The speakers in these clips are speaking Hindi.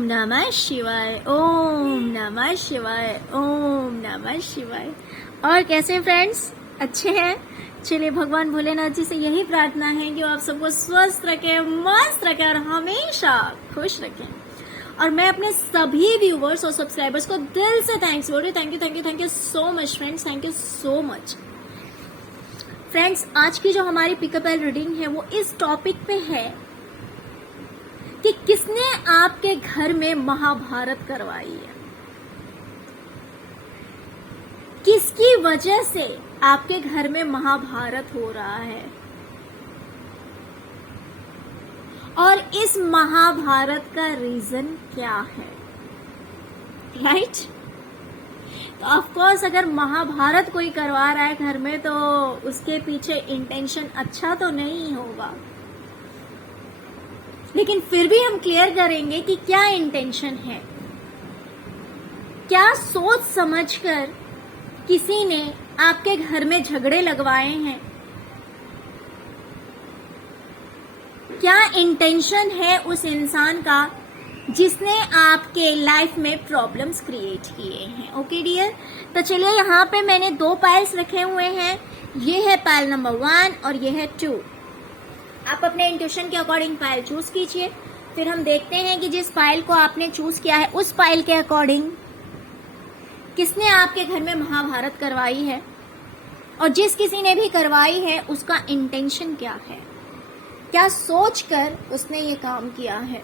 ओम नमः शिवाय, ओम नमः शिवाय, ओम नमः शिवाय। और कैसे हैं फ्रेंड्स, अच्छे हैं? चलिए भगवान भोलेनाथ जी से यही प्रार्थना है कि वो आप सबको स्वस्थ रखें, मस्त रखें और हमेशा खुश रखें। और मैं अपने सभी व्यूवर्स और सब्सक्राइबर्स को दिल से थैंक्स बोल रही हूँ। Thank you, thank you, thank you so much friends, thank you so much friends. आज की जो हमारी पिकअप एल रीडिंग है वो इस टॉपिक पे है कि किसने आपके घर में महाभारत करवाई है, किसकी वजह से आपके घर में महाभारत हो रहा है और इस महाभारत का रीजन क्या है, राइट? तो ऑफ कोर्स अगर महाभारत कोई करवा रहा है घर में तो उसके पीछे इंटेंशन अच्छा तो नहीं होगा, लेकिन फिर भी हम क्लियर करेंगे कि क्या इंटेंशन है, क्या सोच समझकर किसी ने आपके घर में झगड़े लगवाए हैं, क्या इंटेंशन है उस इंसान का जिसने आपके लाइफ में प्रॉब्लम्स क्रिएट किए हैं। ओके डियर, तो चलिए यहाँ पे मैंने 2 पाइल्स रखे हुए हैं। ये है पाइल नंबर 1 और ये है 2। आप अपने इंट्यूशन के अकॉर्डिंग पाइल चूज कीजिए, फिर हम देखते हैं कि जिस पाइल को आपने चूज किया है उस पाइल के अकॉर्डिंग किसने आपके घर में महाभारत करवाई है और जिस किसी ने भी करवाई है उसका इंटेंशन क्या है, क्या सोचकर उसने ये काम किया है।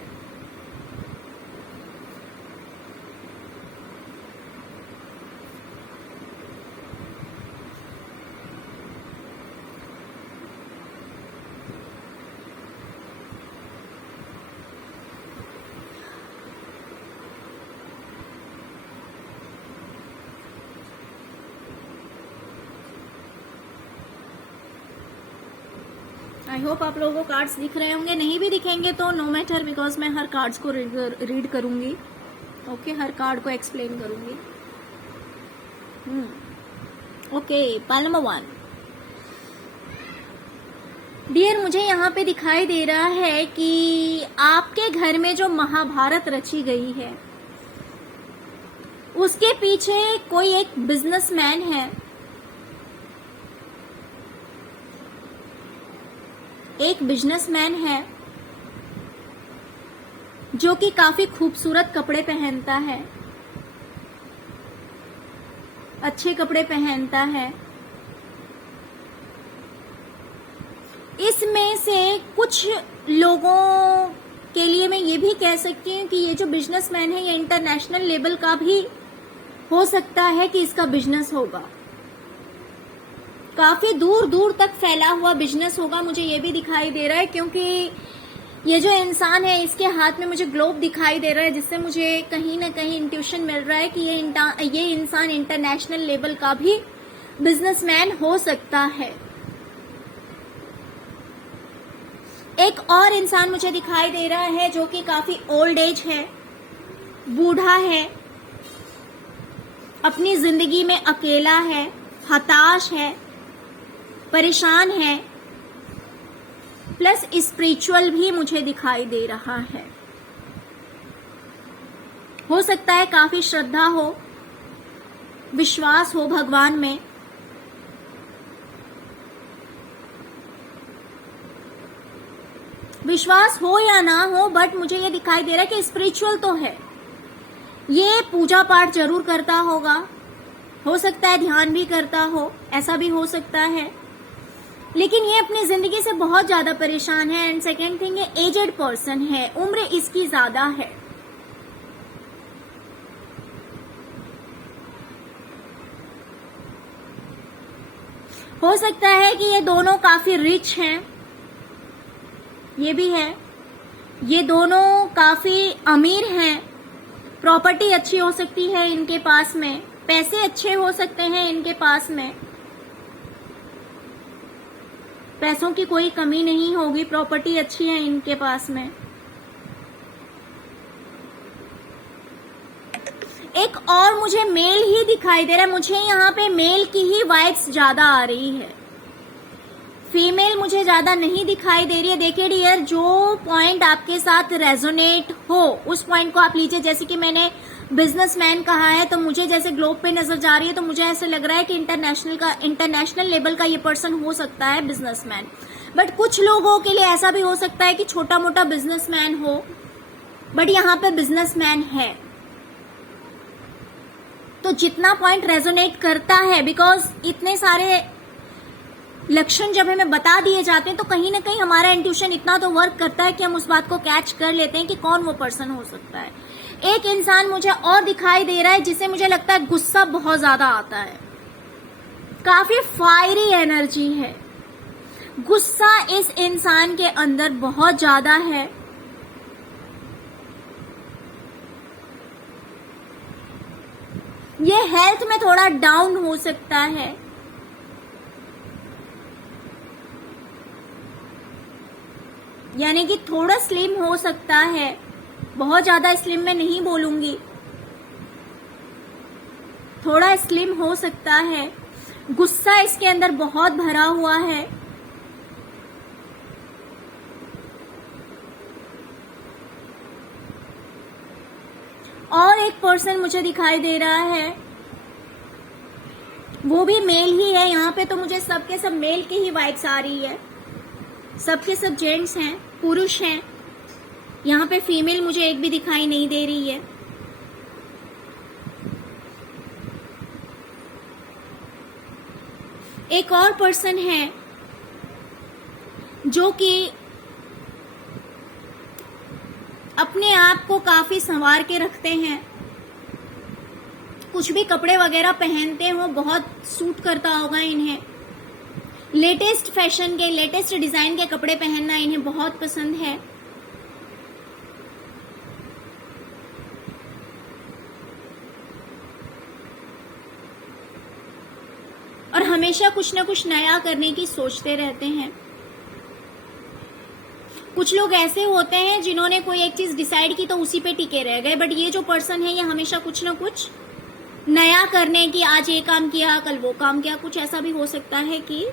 आई होप आप लोगों को कार्ड्स दिख रहे होंगे, नहीं भी दिखेंगे तो नो मैटर, बिकॉज मैं हर कार्ड्स को रीड करूंगी। ओके, हर कार्ड को एक्सप्लेन करूंगी। ओके, पाइल नंबर 1 डियर, मुझे यहाँ पे दिखाई दे रहा है कि आपके घर में जो महाभारत रची गई है उसके पीछे कोई एक बिजनेसमैन है, एक बिजनेसमैन है जो कि काफी खूबसूरत कपड़े पहनता है, अच्छे कपड़े पहनता है। इसमें से कुछ लोगों के लिए मैं ये भी कह सकती हूँ कि ये जो बिजनेसमैन है ये इंटरनेशनल लेवल का भी हो सकता है कि इसका बिजनेस होगा, काफी दूर दूर तक फैला हुआ बिजनेस होगा। मुझे ये भी दिखाई दे रहा है क्योंकि ये जो इंसान है इसके हाथ में मुझे ग्लोब दिखाई दे रहा है, जिससे मुझे कहीं ना कहीं इंट्यूशन मिल रहा है कि ये इंसान इंटरनेशनल लेवल का भी बिजनेसमैन हो सकता है। एक और इंसान मुझे दिखाई दे रहा है जो कि काफी ओल्ड एज है, बूढ़ा है, अपनी जिंदगी में अकेला है, हताश है, परेशान है, प्लस स्पिरिचुअल भी मुझे दिखाई दे रहा है। हो सकता है काफी श्रद्धा हो, विश्वास हो भगवान में। विश्वास हो या ना हो, बट मुझे ये दिखाई दे रहा है कि स्पिरिचुअल तो है। ये पूजा पाठ जरूर करता होगा, हो सकता है ध्यान भी करता हो, ऐसा भी हो सकता है, लेकिन ये अपनी जिंदगी से बहुत ज्यादा परेशान है। एंड सेकेंड थिंग, ये एजेड पर्सन है, उम्र इसकी ज्यादा है। हो सकता है कि ये दोनों काफी रिच हैं, ये भी है, ये दोनों काफी अमीर हैं, प्रॉपर्टी अच्छी हो सकती है इनके पास में, पैसे अच्छे हो सकते हैं इनके पास में, पैसों की कोई कमी नहीं होगी, प्रॉपर्टी अच्छी है इनके पास में। एक और मुझे मेल ही दिखाई दे रहा है, मुझे यहाँ पे मेल की ही वाइब्स ज्यादा आ रही है। फीमेल मुझे ज्यादा नहीं दिखाई दे रही है। देखिए डियर, जो पॉइंट आपके साथ रेजोनेट हो उस पॉइंट को आप लीजिए। जैसे कि मैंने बिजनेसमैन कहा है तो मुझे जैसे ग्लोब पे नजर जा रही है, तो मुझे ऐसे लग रहा है कि इंटरनेशनल लेवल का ये पर्सन हो सकता है बिजनेसमैन। बट कुछ लोगों के लिए ऐसा भी हो सकता है कि छोटा मोटा बिजनेसमैन हो, बट यहाँ पे बिजनेसमैन है। तो जितना पॉइंट रेजोनेट करता है, बिकॉज इतने सारे लक्षण जब हमें बता दिए जाते हैं तो कहीं ना कहीं हमारा इंट्यूशन इतना तो वर्क करता है कि हम उस बात को कैच कर लेते हैं कि कौन वो पर्सन हो सकता है। एक इंसान मुझे और दिखाई दे रहा है जिसे मुझे लगता है गुस्सा बहुत ज्यादा आता है, काफी फायरी एनर्जी है, गुस्सा इस इंसान के अंदर बहुत ज्यादा है। ये हेल्थ में थोड़ा डाउन हो सकता है। यानी कि थोड़ा स्लिम हो सकता है, बहुत ज्यादा स्लिम में नहीं बोलूंगी, थोड़ा स्लिम हो सकता है। गुस्सा इसके अंदर बहुत भरा हुआ है। और एक पर्सन मुझे दिखाई दे रहा है, वो भी मेल ही है। यहाँ पे तो मुझे सबके सब मेल की ही वाइब्स आ रही है, सबके सब जेंट्स हैं, पुरुष हैं। यहाँ पे फीमेल मुझे एक भी दिखाई नहीं दे रही है। एक और पर्सन है जो कि अपने आप को काफी संवार के रखते हैं, कुछ भी कपड़े वगैरह पहनते हो बहुत सूट करता होगा इन्हें। लेटेस्ट फैशन के, लेटेस्ट डिजाइन के कपड़े पहनना इन्हें बहुत पसंद है। और हमेशा कुछ ना कुछ नया करने की सोचते रहते हैं। कुछ लोग ऐसे होते हैं जिन्होंने कोई एक चीज डिसाइड की तो उसी पे टिके रह गए, बट ये जो पर्सन है ये हमेशा कुछ ना कुछ नया करने की, आज ये काम किया कल वो काम किया, कुछ ऐसा भी हो सकता है कि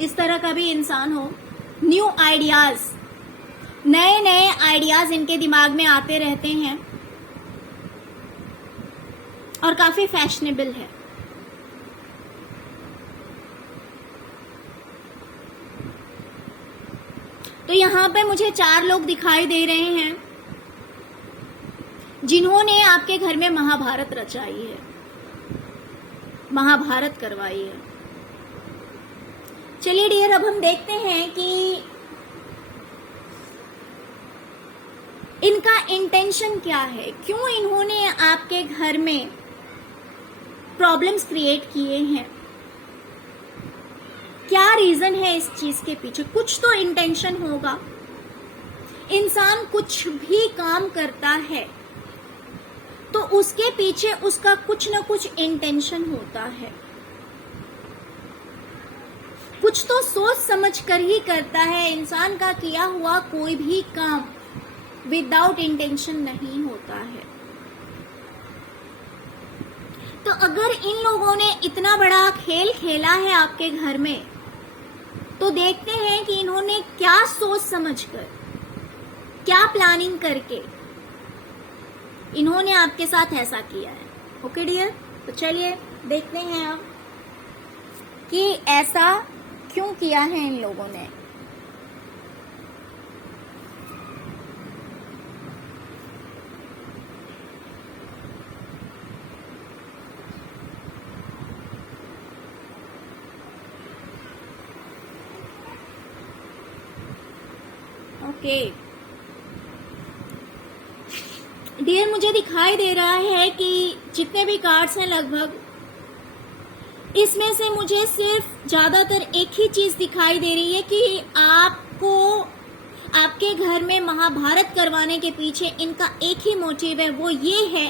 इस तरह का भी इंसान हो। न्यू आइडियाज, नए नए आइडियाज इनके दिमाग में आते रहते हैं और काफी फैशनेबल है। तो यहां पे मुझे 4 लोग दिखाई दे रहे हैं जिन्होंने आपके घर में महाभारत रचाई है, महाभारत करवाई है। चलिए डियर, अब हम देखते हैं कि इनका इंटेंशन क्या है, क्यों इन्होंने आपके घर में प्रॉब्लम्स क्रिएट किए हैं, क्या रीजन है इस चीज के पीछे। कुछ तो इंटेंशन होगा। इंसान कुछ भी काम करता है तो उसके पीछे उसका कुछ न कुछ इंटेंशन होता है, कुछ तो सोच समझ कर ही करता है। इंसान का किया हुआ कोई भी काम विदाउट इंटेंशन नहीं होता है। तो अगर इन लोगों ने इतना बड़ा खेल खेला है आपके घर में, तो देखते हैं कि इन्होंने क्या सोच समझकर, क्या प्लानिंग करके इन्होंने आपके साथ ऐसा किया है। ओके डियर, तो चलिए देखते हैं अब कि ऐसा क्यों किया है इन लोगों ने। ओके डियर, मुझे दिखाई दे रहा है कि जितने भी कार्ड्स हैं लगभग, इसमें से मुझे सिर्फ ज्यादातर एक ही चीज दिखाई दे रही है कि आपको आपके घर में महाभारत करवाने के पीछे इनका एक ही मोटिव है, वो ये है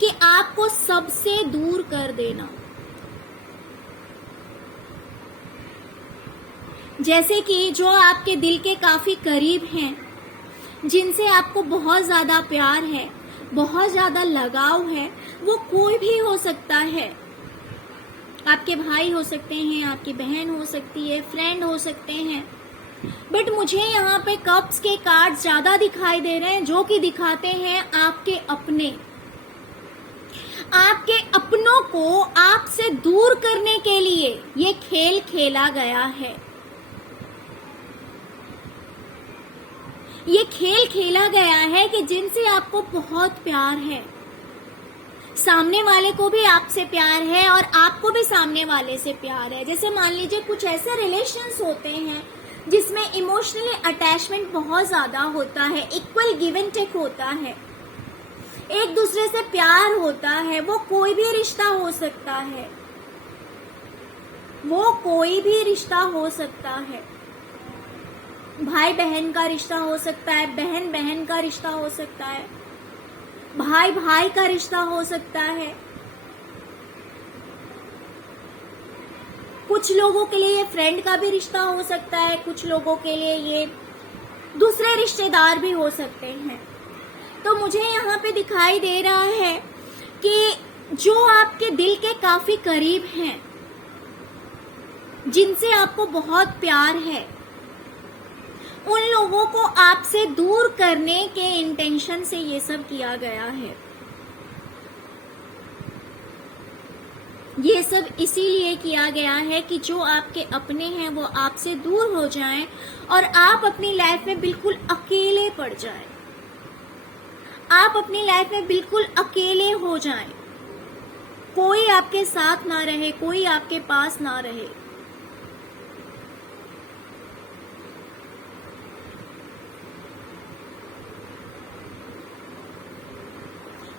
कि आपको सबसे दूर कर देना। जैसे कि जो आपके दिल के काफी करीब हैं, जिनसे आपको बहुत ज्यादा प्यार है, बहुत ज्यादा लगाव है, वो कोई भी हो सकता है, आपके भाई हो सकते हैं, आपकी बहन हो सकती है, फ्रेंड हो सकते हैं। बट मुझे यहाँ पे कप्स के कार्ड्स ज्यादा दिखाई दे रहे हैं, जो कि दिखाते हैं आपके अपने, आपके अपनों को आपसे दूर करने के लिए ये खेल खेला गया है। ये खेल खेला गया है कि जिनसे आपको बहुत प्यार है, सामने वाले को भी आपसे प्यार है और आपको भी सामने वाले से प्यार है। जैसे मान लीजिए कुछ ऐसे रिलेशंस होते हैं जिसमें इमोशनली अटैचमेंट बहुत ज्यादा होता है, इक्वल गिव एंड टेक होता है, एक दूसरे से प्यार होता है। वो कोई भी रिश्ता हो सकता है, वो कोई भी रिश्ता हो सकता है। भाई बहन का रिश्ता हो सकता है, बहन बहन का रिश्ता हो सकता है, भाई भाई का रिश्ता हो सकता है। कुछ लोगों के लिए ये फ्रेंड का भी रिश्ता हो सकता है, कुछ लोगों के लिए ये दूसरे रिश्तेदार भी हो सकते हैं। तो मुझे यहाँ पे दिखाई दे रहा है कि जो आपके दिल के काफी करीब हैं, जिनसे आपको बहुत प्यार है, उन लोगों को आपसे दूर करने के इंटेंशन से ये सब किया गया है। ये सब इसीलिए किया गया है कि जो आपके अपने हैं वो आपसे दूर हो जाएं और आप अपनी लाइफ में बिल्कुल अकेले पड़ जाएं। आप अपनी लाइफ में बिल्कुल अकेले हो जाएं, कोई आपके साथ ना रहे, कोई आपके पास ना रहे।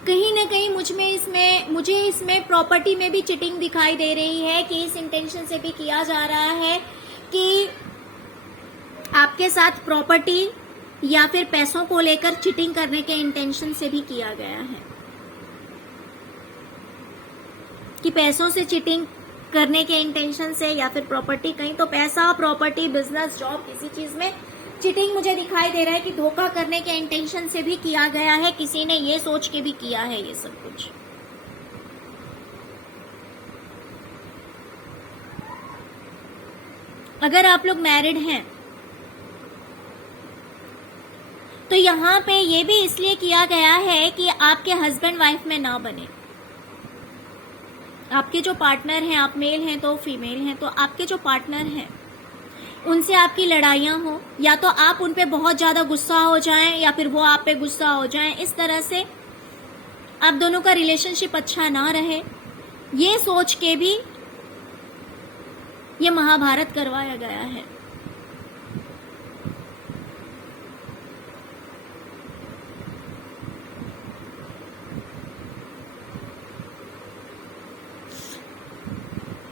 कहीं ना कहीं मुझे इसमें प्रॉपर्टी में भी चिटिंग दिखाई दे रही है कि इस इंटेंशन से भी किया जा रहा है कि आपके साथ प्रॉपर्टी या फिर पैसों को लेकर चिटिंग करने के इंटेंशन से भी किया गया है, कि पैसों से चिटिंग करने के इंटेंशन से या फिर प्रॉपर्टी, कहीं तो पैसा, प्रॉपर्टी, बिजनेस, जॉब, किसी चीज में चिटिंग मुझे दिखाई दे रहा है कि धोखा करने के इंटेंशन से भी किया गया है। किसी ने ये सोच के भी किया है ये सब कुछ। अगर आप लोग मैरिड हैं तो यहाँ पे ये भी इसलिए किया गया है कि आपके हस्बैंड वाइफ में ना बने। आपके जो पार्टनर हैं, आप मेल हैं तो फीमेल हैं, तो आपके जो पार्टनर हैं उनसे आपकी लड़ाइयां हो, या तो आप उन पे बहुत ज्यादा गुस्सा हो जाएं या फिर वो आप पे गुस्सा हो जाएं, इस तरह से आप दोनों का रिलेशनशिप अच्छा ना रहे, ये सोच के भी ये महाभारत करवाया गया है।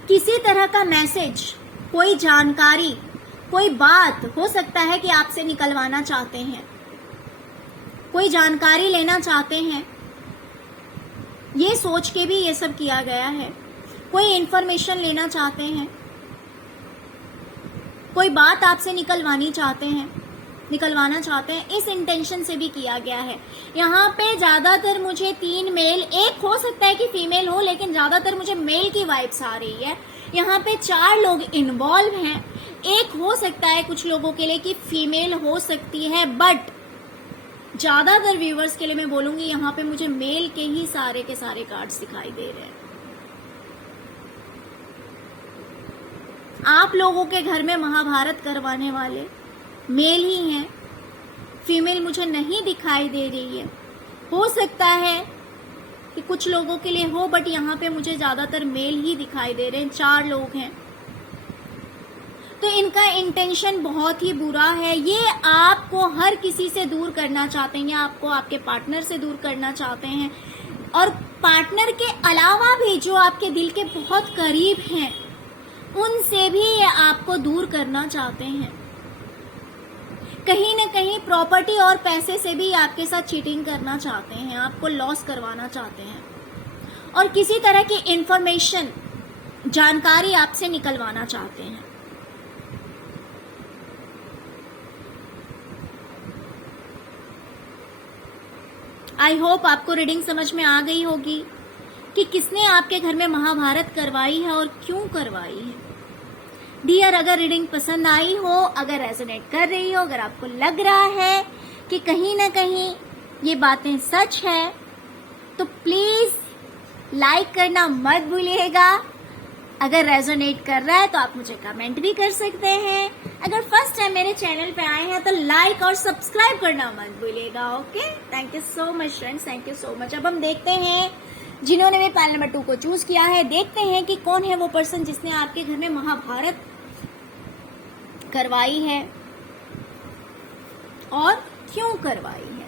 किसी तरह का मैसेज, कोई जानकारी, कोई बात हो सकता है कि आपसे निकलवाना चाहते हैं, कोई जानकारी लेना चाहते हैं, ये सोच के भी ये सब किया गया है। कोई इंफॉर्मेशन लेना चाहते हैं, कोई बात आपसे निकलवाना चाहते हैं, इस इंटेंशन से भी किया गया है। यहाँ पे ज्यादातर मुझे 3 मेल, एक हो सकता है कि फीमेल हो, लेकिन ज्यादातर मुझे मेल की वाइब्स आ रही है। यहाँ पे 4 लोग इन्वॉल्व हैं। एक हो सकता है कुछ लोगों के लिए कि फीमेल हो सकती है, बट ज्यादातर व्यूवर्स के लिए मैं बोलूंगी यहाँ पे मुझे मेल के ही सारे के सारे कार्ड्स दिखाई दे रहे हैं। आप लोगों के घर में महाभारत करवाने वाले मेल ही हैं, फीमेल मुझे नहीं दिखाई दे रही है। हो सकता है कि कुछ लोगों के लिए हो, बट यहाँ पे मुझे ज्यादातर मेल ही दिखाई दे रहे हैं। 4 लोग हैं, तो इनका इंटेंशन बहुत ही बुरा है। ये आपको हर किसी से दूर करना चाहते हैं, आपको आपके पार्टनर से दूर करना चाहते हैं, और पार्टनर के अलावा भी जो आपके दिल के बहुत करीब हैं उनसे भी ये आपको दूर करना चाहते हैं। कहीं न कहीं प्रॉपर्टी और पैसे से भी आपके साथ चीटिंग करना चाहते हैं, आपको लॉस करवाना चाहते हैं, और किसी तरह की इंफॉर्मेशन, जानकारी आपसे निकलवाना चाहते हैं। आई होप आपको रीडिंग समझ में आ गई होगी। कि किसने आपके घर में महाभारत करवाई है और क्यों करवाई है। डियर, अगर रीडिंग पसंद आई हो, अगर रेजोनेट कर रही हो, अगर आपको लग रहा है कि कहीं ना कहीं ये बातें सच है, तो प्लीज लाइक करना मत भूलिएगा। अगर रेजोनेट कर रहा है तो आप मुझे कमेंट भी कर सकते हैं। अगर फर्स्ट टाइम मेरे चैनल पे आए हैं तो लाइक और सब्सक्राइब करना मत भूलिएगा। Okay, thank you so much friends, thank you so much. अब हम देखते हैं जिन्होंने भी पाइल नंबर 2 को चूज किया है, देखते हैं कि कौन है वो पर्सन जिसने आपके घर में महाभारत करवाई है और क्यों करवाई है।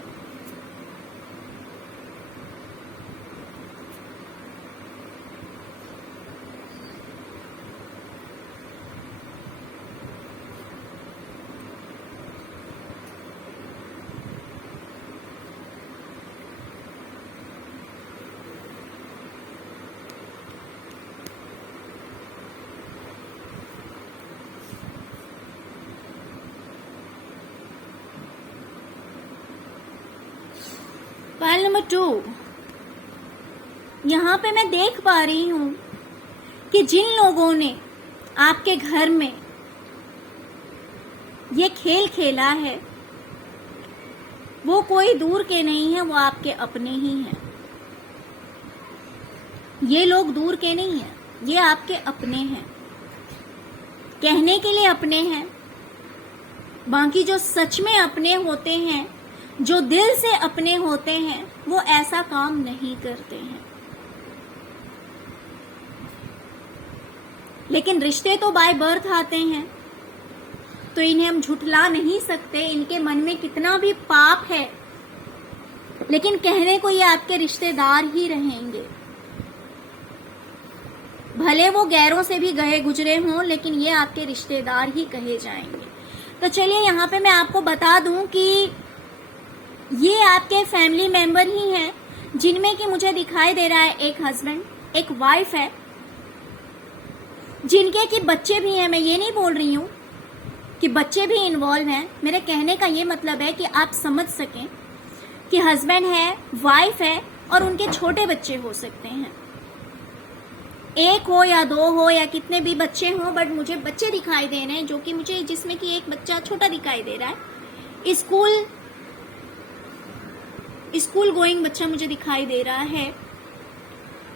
पाइल नंबर 2, यहां पे मैं देख पा रही हूं कि जिन लोगों ने आपके घर में ये खेल खेला है वो कोई दूर के नहीं है, वो आपके अपने ही हैं। ये लोग दूर के नहीं हैं, ये आपके अपने हैं, कहने के लिए अपने हैं। बाकी जो सच में अपने होते हैं, जो दिल से अपने होते हैं, वो ऐसा काम नहीं करते हैं। लेकिन रिश्ते तो बाय बर्थ आते हैं, तो इन्हें हम झुठला नहीं सकते। इनके मन में कितना भी पाप है, लेकिन कहने को ये आपके रिश्तेदार ही रहेंगे। भले वो गैरों से भी गए गुजरे हों, लेकिन ये आपके रिश्तेदार ही कहे जाएंगे। तो चलिए यहाँ पे मैं आपको बता दूं कि ये आपके फैमिली मेंबर ही हैं, जिनमें कि मुझे दिखाई दे रहा है एक हस्बैंड, एक वाइफ है, जिनके कि बच्चे भी हैं। मैं ये नहीं बोल रही हूं कि बच्चे भी इन्वॉल्व हैं। मेरे कहने का ये मतलब है कि आप समझ सकें कि हस्बैंड है, वाइफ है और उनके छोटे बच्चे हो सकते हैं। एक हो या 2 हो या कितने भी बच्चे हों, बट मुझे बच्चे दिखाई दे रहे हैं, जो कि मुझे, जिसमें कि एक बच्चा छोटा दिखाई दे रहा है। स्कूल गोइंग बच्चा मुझे दिखाई दे रहा है,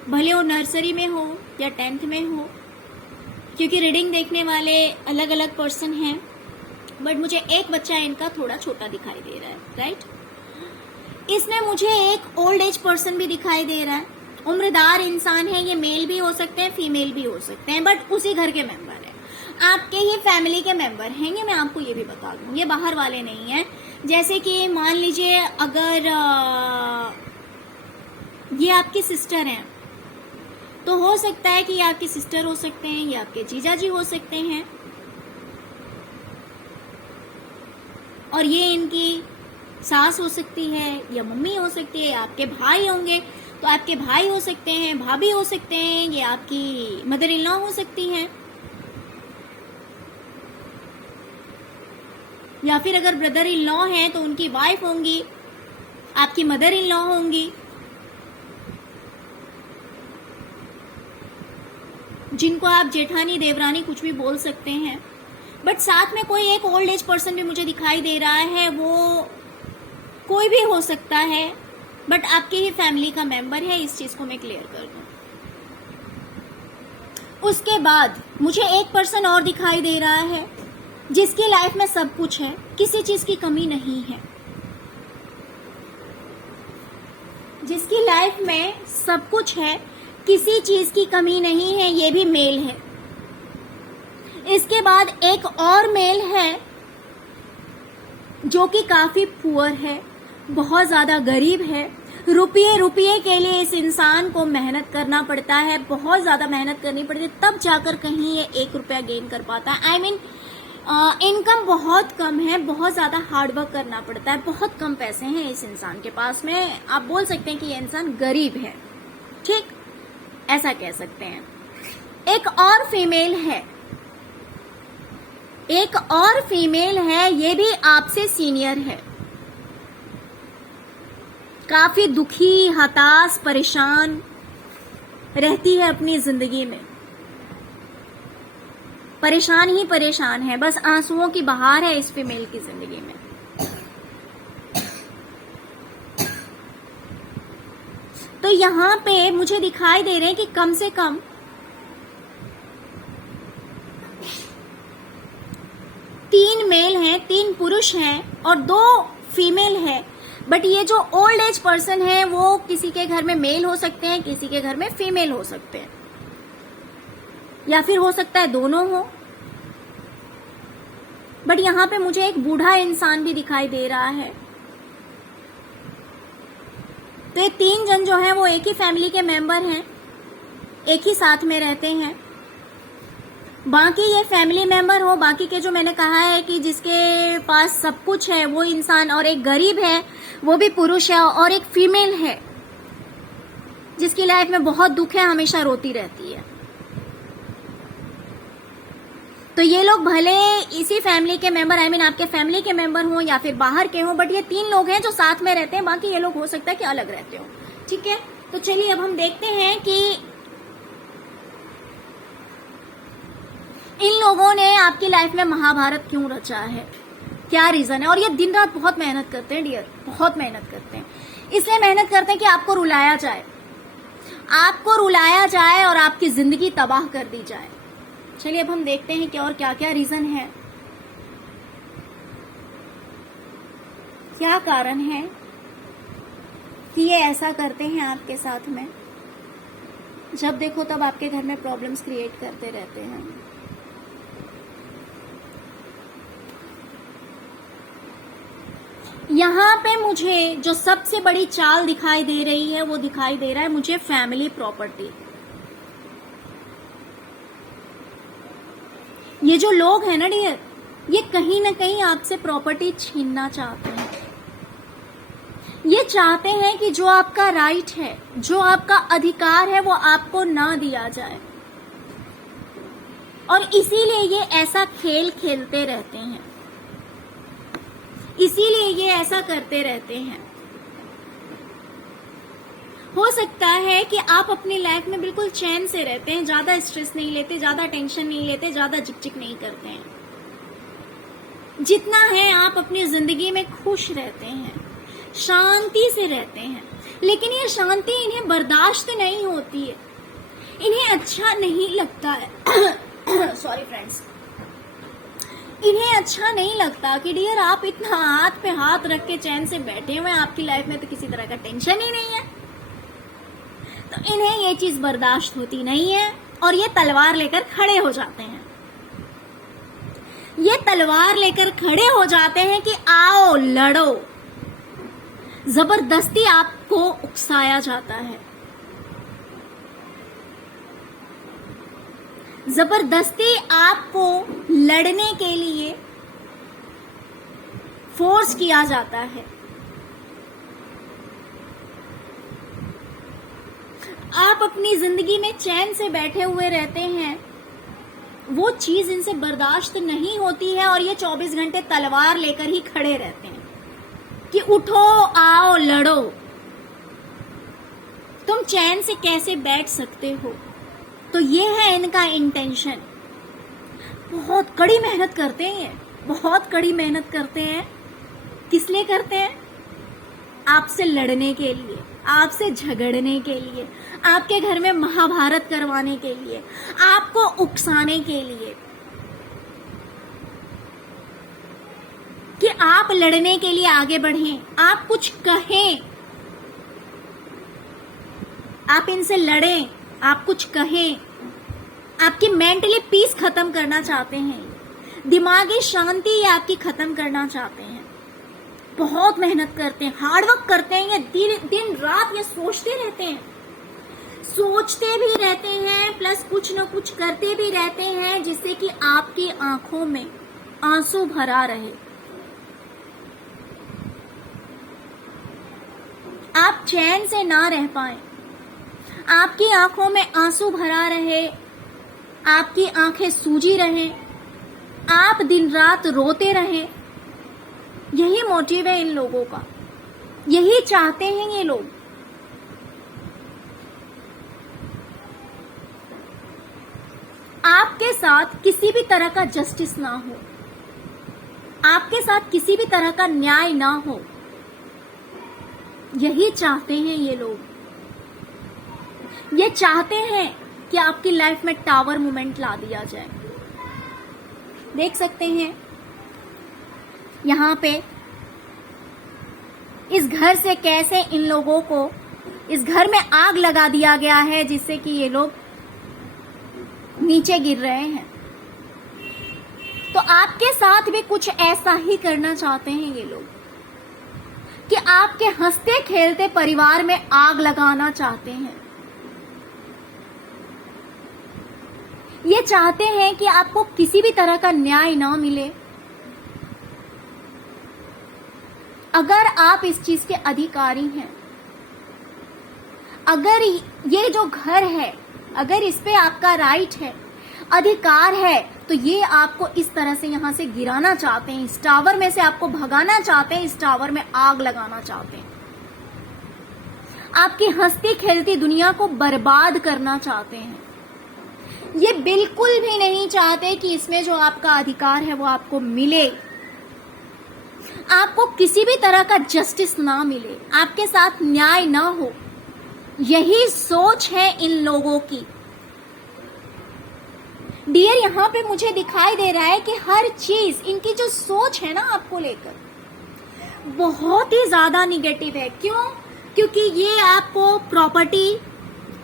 भले वो नर्सरी में हो या 10th में हो, क्योंकि रीडिंग देखने वाले अलग अलग पर्सन हैं। बट मुझे एक बच्चा इनका थोड़ा छोटा दिखाई दे रहा है, राइट। इसमें मुझे एक ओल्ड एज पर्सन भी दिखाई दे रहा है, उम्रदार इंसान है। ये मेल भी हो सकते हैं, फीमेल भी हो सकते हैं, बट उसी घर के मेंबर है, आपके ही फैमिली के मेंबर हैं। ये मैं आपको ये भी बता दूं, ये बाहर वाले नहीं हैं। जैसे कि मान लीजिए अगर ये आपकी सिस्टर हैं, तो हो सकता है कि ये आपकी सिस्टर हो सकते हैं, ये आपके जीजा जी हो सकते हैं, और ये इनकी सास हो सकती है या मम्मी हो सकती है, आपके भाई होंगे तो आपके भाई हो सकते हैं, भाभी हो सकते हैं, ये आपकी मदर इन लॉ हो सकती हैं, या फिर अगर ब्रदर इन लॉ हैं तो उनकी वाइफ होंगी, आपकी मदर इन लॉ होंगी, जिनको आप जेठानी देवरानी कुछ भी बोल सकते हैं। बट साथ में कोई एक ओल्ड एज पर्सन भी मुझे दिखाई दे रहा है, वो कोई भी हो सकता है, बट आपके ही फैमिली का मेंबर है। इस चीज को मैं क्लियर कर दूं। उसके बाद मुझे एक पर्सन और दिखाई दे रहा है, जिसकी लाइफ में सब कुछ है, किसी चीज की कमी नहीं है, जिसकी लाइफ में सब कुछ है, किसी चीज की कमी नहीं है। ये भी मेल है। इसके बाद एक और मेल है, जो कि काफी पुअर है, बहुत ज्यादा गरीब है। रुपये के लिए इस इंसान को मेहनत करना पड़ता है, बहुत ज्यादा मेहनत करनी पड़ती है, तब जाकर कहीं ये 1 रुपया गेन कर पाता है। आई मीन इनकम बहुत कम है, बहुत ज्यादा हार्डवर्क करना पड़ता है, बहुत कम पैसे हैं इस इंसान के पास में। आप बोल सकते हैं कि ये इंसान गरीब है, ठीक, ऐसा कह सकते हैं। एक और फीमेल है, एक और फीमेल है, ये भी आपसे सीनियर है, काफी दुखी, हताश, परेशान, रहती है अपनी जिंदगी में, परेशान ही परेशान है, बस आंसुओं की बहार है इस फीमेल की जिंदगी में। तो यहाँ पे मुझे दिखाई दे रहे हैं कि कम से कम 3 मेल हैं, 3 पुरुष हैं और 2 फीमेल है। बट ये जो ओल्ड एज पर्सन है वो किसी के घर में मेल हो सकते हैं, किसी के घर में फीमेल हो सकते हैं, या फिर हो सकता है दोनों हो। बट यहाँ पे मुझे एक बूढ़ा इंसान भी दिखाई दे रहा है। तो ये 3 जन जो हैं वो एक ही फैमिली के मेंबर हैं, एक ही साथ में रहते हैं। बाकी ये फैमिली मेंबर हो, बाकी के जो मैंने कहा है कि जिसके पास सब कुछ है वो इंसान, और एक गरीब है वो भी पुरुष है, और एक फीमेल है जिसकी लाइफ में बहुत दुख है, हमेशा रोती रहती है। तो ये लोग भले इसी फैमिली के मेंबर, आई मीन आपके फैमिली के मेंबर हो या फिर बाहर के हो, बट ये 3 लोग हैं जो साथ में रहते हैं, बाकी ये लोग हो सकता है कि अलग रहते हो। ठीक है, तो चलिए अब हम देखते हैं कि इन लोगों ने आपकी लाइफ में महाभारत क्यों रचा है, क्या रीजन है। और ये दिन रात बहुत मेहनत करते हैं डियर, बहुत मेहनत करते हैं। इसलिए मेहनत करते हैं कि आपको रुलाया जाए, आपको रुलाया जाए और आपकी जिंदगी तबाह कर दी जाए। चलिए अब हम देखते हैं कि और क्या क्या रीजन है, क्या कारण है कि ये ऐसा करते हैं आपके साथ में। जब देखो तब आपके घर में प्रॉब्लम्स क्रिएट करते रहते हैं। यहाँ पे मुझे जो सबसे बड़ी चाल दिखाई दे रही है वो दिखाई दे रहा है मुझे फैमिली प्रॉपर्टी। ये जो लोग हैं ना डियर, ये कहीं ना कहीं आपसे प्रॉपर्टी छीनना चाहते हैं। ये चाहते हैं कि जो आपका राइट है, जो आपका अधिकार है, वो आपको ना दिया जाए, और इसीलिए ये ऐसा खेल खेलते रहते हैं, इसीलिए ये ऐसा करते रहते हैं। हो सकता है कि आप अपनी लाइफ में बिल्कुल चैन से रहते हैं, ज्यादा स्ट्रेस नहीं लेते, ज्यादा टेंशन नहीं लेते, ज्यादा चिकचिक नहीं करते हैं। जितना है आप अपनी जिंदगी में खुश रहते हैं, शांति से रहते हैं। लेकिन ये शांति इन्हें बर्दाश्त नहीं होती है, इन्हें अच्छा नहीं लगता है। सॉरी फ्रेंड्स, इन्हें अच्छा नहीं लगता कि डियर आप इतना हाथ पे हाथ रख के चैन से बैठे हुए हैं, आपकी लाइफ में तो किसी तरह का टेंशन ही नहीं है। तो इन्हें ये चीज बर्दाश्त होती नहीं है और ये तलवार लेकर खड़े हो जाते हैं। ये तलवार लेकर खड़े हो जाते हैं कि आओ लड़ो। जबरदस्ती आपको उकसाया जाता है, जबरदस्ती आपको लड़ने के लिए फोर्स किया जाता है। आप अपनी जिंदगी में चैन से बैठे हुए रहते हैं, वो चीज इनसे बर्दाश्त नहीं होती है और ये 24 घंटे तलवार लेकर ही खड़े रहते हैं कि उठो आओ लड़ो। तुम चैन से कैसे बैठ सकते हो। तो ये है इनका इंटेंशन। बहुत कड़ी मेहनत करते हैं, बहुत कड़ी मेहनत करते हैं। किस लिए करते हैं? आपसे लड़ने के लिए, आपसे झगड़ने के लिए, आपके घर में महाभारत करवाने के लिए, आपको उकसाने के लिए कि आप लड़ने के लिए आगे बढ़ें, आप कुछ कहें, आप इनसे लड़ें, आप कुछ कहें। आपकी मेंटली पीस खत्म करना चाहते हैं, दिमागी शांति ये आपकी खत्म करना चाहते हैं। बहुत मेहनत करते हैं, हार्डवर्क करते हैं, ये दिन रात ये सोचते रहते हैं, सोचते भी रहते हैं, प्लस कुछ न कुछ करते भी रहते हैं जिससे कि आपकी आंखों में आंसू भरा रहे, आप चैन से ना रह पाए, आपकी आंखों में आंसू भरा रहे, आपकी आंखें सूजी रहें, आप दिन रात रोते रहें। यही मोटिव है इन लोगों का, यही चाहते हैं ये लोग। आपके साथ किसी भी तरह का जस्टिस ना हो, आपके साथ किसी भी तरह का न्याय ना हो। यही चाहते हैं ये लोग। ये चाहते हैं कि आपकी लाइफ में टावर मोमेंट ला दिया जाए। देख सकते हैं यहां पे इस घर से कैसे इन लोगों को इस घर में आग लगा दिया गया है, जिससे कि ये लोग नीचे गिर रहे हैं। तो आपके साथ भी कुछ ऐसा ही करना चाहते हैं ये लोग कि आपके हंसते खेलते परिवार में आग लगाना चाहते हैं। ये चाहते हैं कि आपको किसी भी तरह का न्याय ना मिले। अगर आप इस चीज के अधिकारी हैं, अगर ये जो घर है, अगर इस पे आपका राइट है, अधिकार है, तो ये आपको इस तरह से यहां से गिराना चाहते हैं, इस टावर में से आपको भगाना चाहते हैं, इस टावर में आग लगाना चाहते हैं, आपकी हंसती खेलती दुनिया को बर्बाद करना चाहते हैं। ये बिल्कुल भी नहीं चाहते कि इसमें जो आपका अधिकार है वो आपको मिले, आपको किसी भी तरह का जस्टिस ना मिले, आपके साथ न्याय ना हो। यही सोच है इन लोगों की। डियर, यहां पे मुझे दिखाई दे रहा है कि हर चीज, इनकी जो सोच है ना आपको लेकर, बहुत ही ज्यादा निगेटिव है। क्यों? क्योंकि ये आपको प्रॉपर्टी,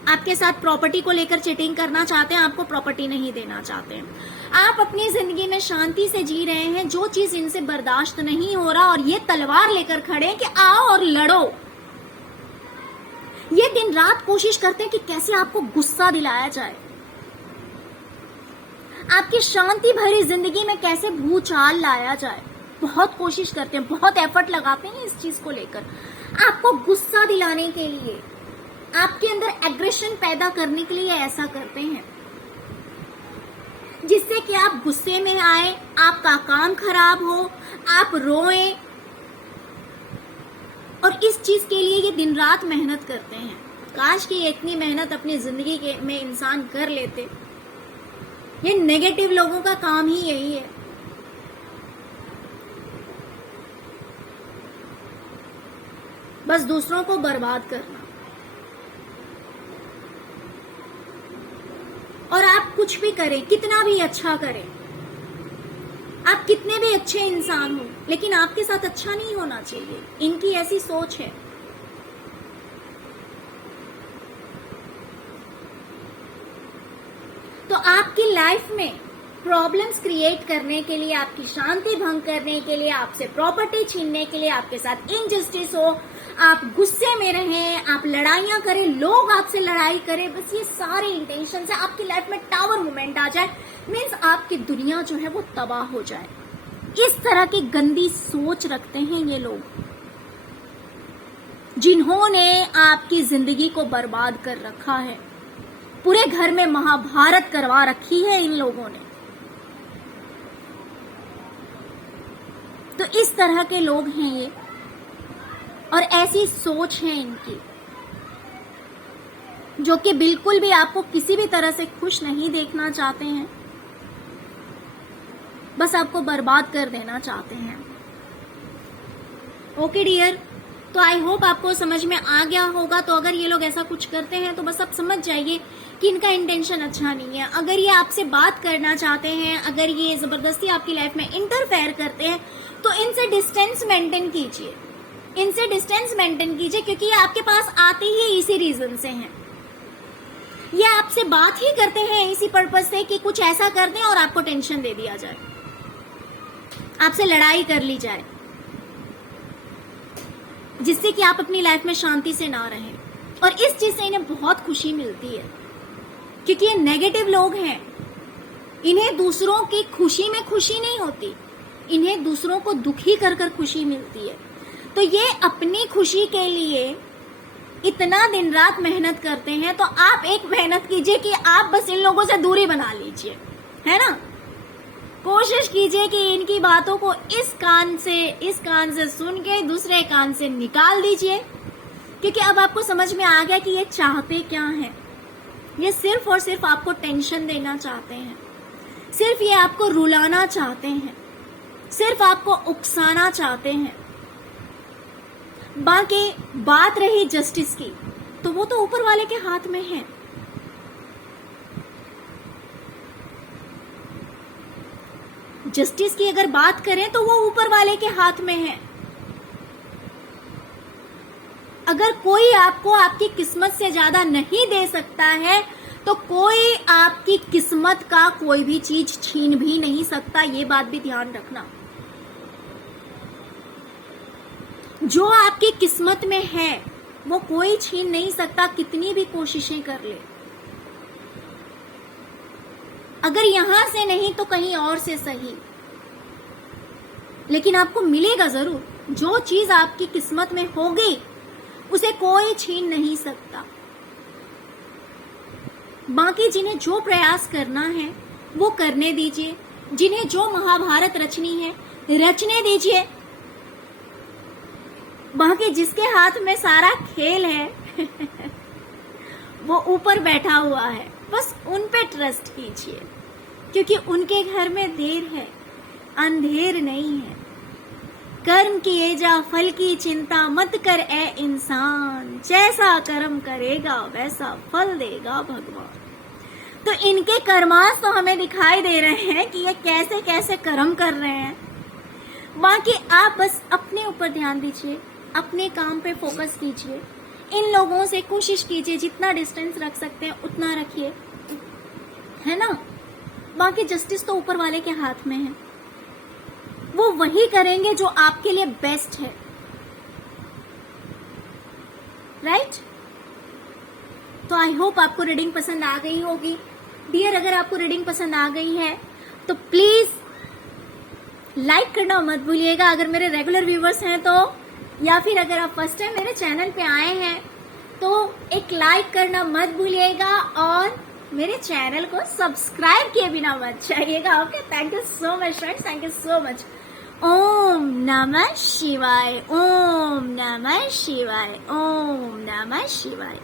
आपके साथ प्रॉपर्टी को लेकर चीटिंग करना चाहते हैं, आपको प्रॉपर्टी नहीं देना चाहते हैं। आप अपनी जिंदगी में शांति से जी रहे हैं, जो चीज इनसे बर्दाश्त नहीं हो रहा, और ये तलवार लेकर खड़े हैं कि आओ और लड़ो। ये दिन रात कोशिश करते हैं कि कैसे आपको गुस्सा दिलाया जाए, आपकी शांति भरी जिंदगी में कैसे भूचाल लाया जाए। बहुत कोशिश करते हैं, बहुत एफर्ट लगाते हैं इस चीज को लेकर, आपको गुस्सा दिलाने के लिए, आपके अंदर एग्रेशन पैदा करने के लिए ऐसा करते हैं, जिससे कि आप गुस्से में आए, आपका काम खराब हो, आप रोएं। और इस चीज के लिए ये दिन रात मेहनत करते हैं। काश कि इतनी मेहनत अपनी जिंदगी में इंसान कर लेते। ये नेगेटिव लोगों का काम ही यही है। बस दूसरों को बर्बाद करना। और आप कुछ भी करें, कितना भी अच्छा करें, आप कितने भी अच्छे इंसान हो, लेकिन आपके साथ अच्छा नहीं होना चाहिए। इनकी ऐसी सोच है। तो आपकी लाइफ में प्रॉब्लम्स क्रिएट करने के लिए, आपकी शांति भंग करने के लिए, आपसे प्रॉपर्टी छीनने के लिए, आपके साथ इनजस्टिस हो, आप गुस्से में रहें, आप लड़ाइयां करें, लोग आपसे लड़ाई करें, बस ये सारे इंटेंशन है आपकी लाइफ में टावर मोमेंट आ जाए, मीन्स आपकी दुनिया जो है वो तबाह हो जाए। इस तरह की गंदी सोच रखते हैं ये लोग, जिन्होंने आपकी जिंदगी को बर्बाद कर रखा है। पूरे घर में महाभारत करवा रखी है इन लोगों ने। तो इस तरह के लोग हैं ये, और ऐसी सोच है इनकी, जो कि बिल्कुल भी आपको किसी भी तरह से खुश नहीं देखना चाहते हैं, बस आपको बर्बाद कर देना चाहते हैं। ओके डियर, तो आई होप आपको समझ में आ गया होगा। तो अगर ये लोग ऐसा कुछ करते हैं तो बस आप समझ जाइए कि इनका इंटेंशन अच्छा नहीं है। अगर ये आपसे बात करना चाहते हैं, अगर ये जबरदस्ती आपकी लाइफ में इंटरफेयर करते हैं, तो इनसे डिस्टेंस मेंटेन कीजिए, इनसे डिस्टेंस मेंटेन कीजिए, क्योंकि ये आपके पास आते ही इसी रीजन से हैं। ये आपसे बात ही करते हैं इसी पर्पज से कि कुछ ऐसा कर दें और आपको टेंशन दे दिया जाए, आपसे लड़ाई कर ली जाए, जिससे कि आप अपनी लाइफ में शांति से ना रहें। और इस चीज से इन्हें बहुत खुशी मिलती है, क्योंकि ये नेगेटिव लोग हैं। इन्हें दूसरों की खुशी में खुशी नहीं होती, इन्हें दूसरों को दुखी कर कर खुशी मिलती है। तो ये अपनी खुशी के लिए इतना दिन रात मेहनत करते हैं। तो आप एक मेहनत कीजिए कि आप बस इन लोगों से दूरी बना लीजिए, है ना। कोशिश कीजिए कि इनकी बातों को इस कान से सुन के दूसरे कान से निकाल दीजिए, क्योंकि अब आपको समझ में आ गया कि ये चाहते क्या हैं। ये सिर्फ और सिर्फ आपको टेंशन देना चाहते हैं, सिर्फ ये आपको रुलाना चाहते हैं, सिर्फ आपको उकसाना चाहते हैं। बाकी बात रही जस्टिस की, तो वो तो ऊपर वाले के हाथ में है। जस्टिस की अगर बात करें तो वो ऊपर वाले के हाथ में है। अगर कोई आपको आपकी किस्मत से ज्यादा नहीं दे सकता है तो कोई आपकी किस्मत का कोई भी चीज छीन भी नहीं सकता, ये बात भी ध्यान रखना। जो आपकी किस्मत में है वो कोई छीन नहीं सकता, कितनी भी कोशिशें कर ले। अगर यहां से नहीं तो कहीं और से सही, लेकिन आपको मिलेगा जरूर। जो चीज आपकी किस्मत में होगी उसे कोई छीन नहीं सकता। बाकी जिन्हें जो प्रयास करना है वो करने दीजिए, जिन्हें जो महाभारत रचनी है रचने दीजिए। बाकी जिसके हाथ में सारा खेल है वो ऊपर बैठा हुआ है, बस उन पे ट्रस्ट कीजिए, क्योंकि उनके घर में देर है, अंधेर नहीं है। कर्म किए जा फल की चिंता मत कर ए इंसान, जैसा कर्म करेगा वैसा फल देगा भगवान। तो इनके कर्मास तो हमें दिखाई दे रहे हैं कि ये कैसे कैसे कर्म कर रहे हैं। बाकी आप बस अपने ऊपर ध्यान दीजिए, अपने काम पे फोकस कीजिए। इन लोगों से कोशिश कीजिए जितना डिस्टेंस रख सकते हैं उतना रखिए, है ना। बाकी जस्टिस तो ऊपर वाले के हाथ में है, वो वही करेंगे जो आपके लिए बेस्ट है, राइट। तो आई होप आपको रीडिंग पसंद आ गई होगी। डियर, अगर आपको रीडिंग पसंद आ गई है तो प्लीज लाइक करना मत भूलिएगा अगर मेरे रेगुलर व्यूवर्स हैं तो, या फिर अगर आप फर्स्ट टाइम मेरे चैनल पे आए हैं तो एक लाइक करना मत भूलिएगा और मेरे चैनल को सब्सक्राइब किए बिना मत जाइएगा। Okay, thank you so much friends, thank you so much. ओम नमः शिवाय, ओम नमः शिवाय, ओम नमः शिवाय।